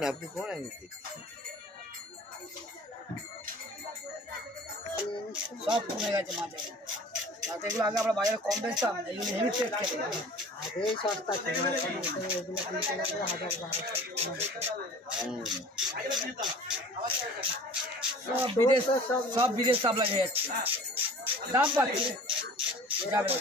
না, আপনি কোন আইনিতে সব কমে গেছে মাছ তাতে এগুলো আগে আমরা বাজারে কম বেচতাম, এগুলো হেভি টেস্ট খেতে আগে সস্তা ছিল, এগুলো কিনতে লাগবে 1000-1200। সব বিদেশ সাপ্লাই হয়ে যাচ্ছে, দাম পাচ্ছে যাবে।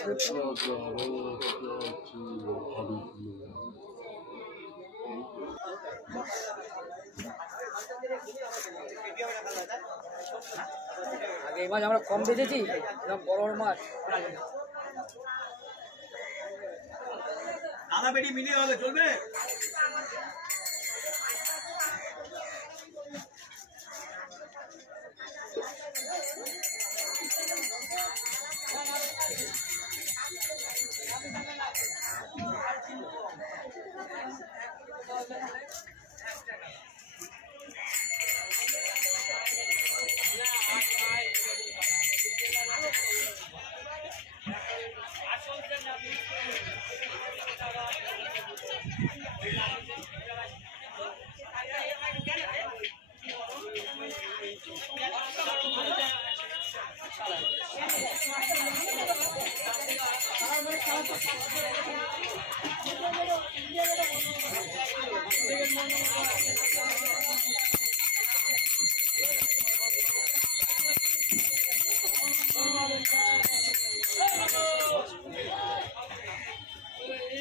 আগে এই মাছ আমরা কম বেচেছি, এরকম বড় বড় মাছ দাদা বেটি মিলিয়ে হবে, চলবে?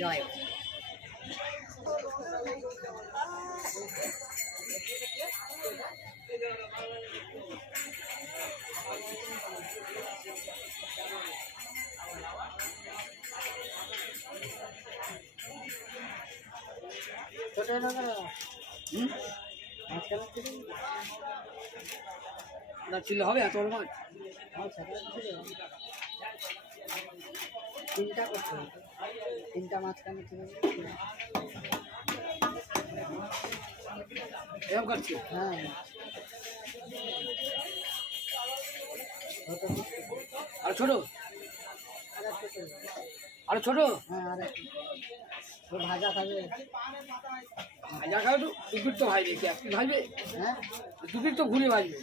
জয় ছোট না না ছিল হবে এত বড় মাছ তিনটা করতে হবে, তিনটা মাঝখানে ছিল। এরকম করছি। হ্যাঁ আর ছোট, আর ছোট হ্যাঁ, আর ভাজা খাবে। ভাজা খাবে তো দুপিট তো ভাজবে, কি একটু ভাজবে? হ্যাঁ, দুপিট তো ঘুরে ভাজবে।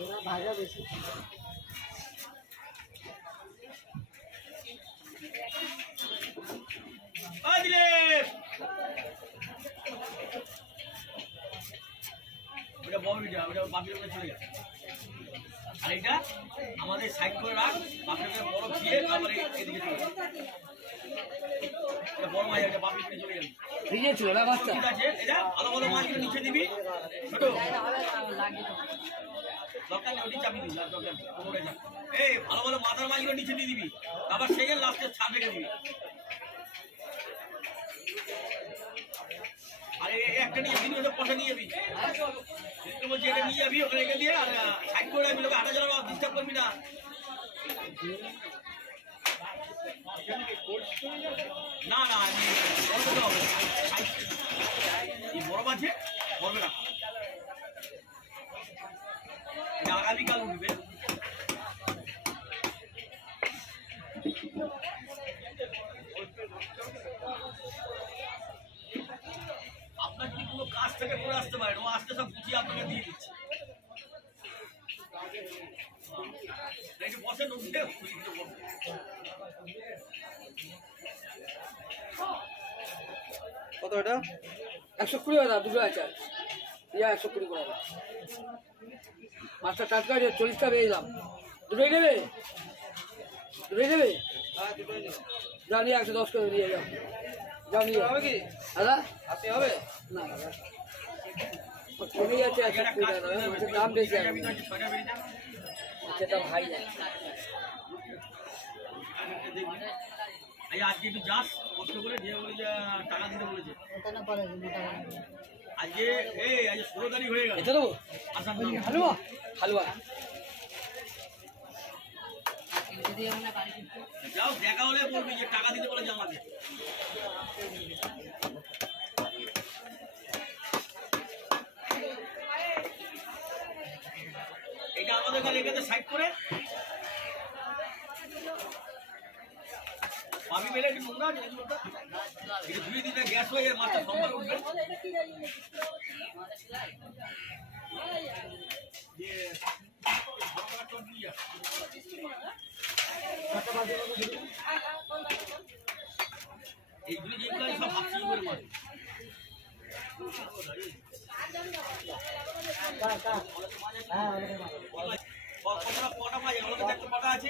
ওরা ভাজা বেশি। ওটা বড় ভিডিও, ওটা বাপের ওখানে চলে যাবে। আর এটা আমাদের সাইড করে রাখ, বাপের ওখানে বড় দিয়ে তারপরে এদিকে চলে যাবে। এটা বড় মাছ, এটা বাপের ওখানে চলে যাবে। ভিজে ছিল না মাছটা? ঠিক আছে, এটা ভালো ভালো মাছগুলো নিচে দিবি, ছোট দরকার নেই, ওটি চাপি দিবি, দরকার নেই, ওপরে যা। এই ভালো ভালো মাথার মাছগুলো নিচে দিয়ে দিবি, তারপর সেকেন্ড লাস্টে ছাপ রেখে দিবি। আর একটা নিয়ে যাবি, ওটা পয়সা নিয়ে যাবি, বলছি এটা নিয়ে যাবি, ওখানে রেখে দিয়ে আর সাইড করে রাখবি, লোকে 8,000 ডিস্টার্ব করবি না। না না হবে বড় মাছে বড় রাখা, এটা আগামীকাল উঠবে। আপনার যদি কোনো কাজ থেকে করে আসতে পারেন, ও আসতে সব গুছিয়ে আপনাকে দিয়ে দিচ্ছে। বসে নদীতে কত এটা? 120 টাকা দুটো আছে, 120 করে মাছটা টাটকা 40 টাকা পেয়ে দিলাম। দুটোই নেবে? দুটোই নেবে? যা নিয়ে 110 করে দিয়ে যাও, যাও নিয়ে হবে কি দাদা? আসতে হবে না দাদা, কমে যাচ্ছে 120 টাকা, মাছের দাম বেশি আছে, সেটা ভাই যায়। আজকে একটু যাস কষ্ট করে, যে বলে টাকা দিতে বলেছে আজকে। আজ 16 তারিখ হয়ে গেল, এটা দেবো হালুয়া, হালুয়া যাও, দেখা হলে বলবি যে টাকা দিতে বলেছে আমাকে। এটা আমাদের কাছে এখানে সাইড করে পাবি মেলে একটু নোংরা আছে। এটা 2 দিনে গ্যাস হয়ে মাছটা সম্বার উঠবে এইগুলো যেগুলো সব হাসি করে মারে কটা মাছ এগুলো দেখতে কটা আছে